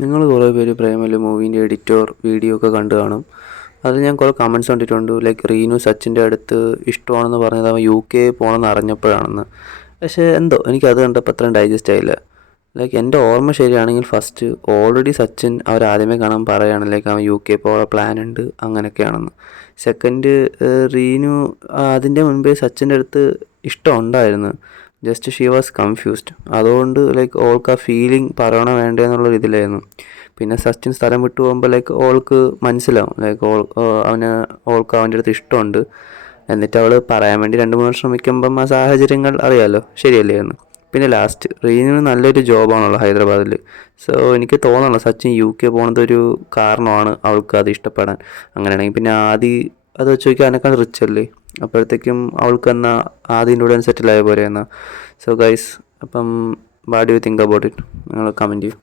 നിങ്ങൾ കുറേ പേര് പ്രേമലു മൂവീൻ്റെ എഡിറ്റർ വീഡിയോ ഒക്കെ കണ്ടു കാണും. അതിൽ ഞാൻ കുറേ കമൻറ്റ്സ് കണ്ടിട്ടുണ്ട്. ലൈക്ക് റീനു സച്ചിൻ്റെ അടുത്ത് ഇഷ്ടമാണെന്ന് പറഞ്ഞത് അവൻ UK പോകണമെന്ന് അറിഞ്ഞപ്പോഴാണെന്ന്. പക്ഷേ എന്തോ എനിക്കത് കണ്ടപ്പോൾ അത്രയും ഡൈജസ്റ്റ് ആയില്ല. ലൈക്ക് എൻ്റെ ഓർമ്മ ശരിയാണെങ്കിൽ ഫസ്റ്റ് ഓൾറെഡി സച്ചിൻ അവരാദ്യമേ കാണാൻ പറയുകയാണ് ലൈക്ക് അവൻ UK പോകാൻ പ്ലാൻ ഉണ്ട് അങ്ങനെയൊക്കെയാണെന്ന്. സെക്കൻഡ് റീനു അതിൻ്റെ മുൻപേ സച്ചിൻ്റെ അടുത്ത് ഇഷ്ടം ഉണ്ടായിരുന്നു. Just she was confused. അതുകൊണ്ട് ലൈക്ക് ഓൾക്ക് ആ ഫീലിംഗ് പറയണോ വേണ്ടേ എന്നുള്ള ഇതിലായിരുന്നു. പിന്നെ സച്ചിൻ സ്ഥലം വിട്ടു പോകുമ്പോൾ ലൈക്ക് ഓൾക്ക് മനസ്സിലാവും ലൈക്ക് ഓൾക്ക് അവൻ്റെ അടുത്ത് ഇഷ്ടമുണ്ട്. എന്നിട്ട് അവൾ പറയാൻ വേണ്ടി 2-3 ശ്രമിക്കുമ്പം ആ സാഹചര്യങ്ങൾ അറിയാമല്ലോ ശരിയല്ലേ എന്ന്. പിന്നെ ലാസ്റ്റ് റീനുവിന് നല്ലൊരു ജോബാണല്ലോ ഹൈദരാബാദിൽ. സോ എനിക്ക് തോന്നണം സച്ചിൻ UK പോകുന്നതൊരു കാരണമാണ് അവൾക്ക് അത് ഇഷ്ടപ്പെടാൻ. അങ്ങനെയാണെങ്കിൽ പിന്നെ അത് വെച്ച് നോക്കിയാൽ അതിനേക്കാൾ റിച്ച് അല്ലേ. അപ്പോഴത്തേക്കും അവൾക്ക് എന്നാൽ ആദ്യം കൂടെ സെറ്റിലായ പോലെ എന്നാൽ. സോ ഗൈസ്, അപ്പം what do you think about it? നിങ്ങൾ കമൻറ്റ് ചെയ്യും.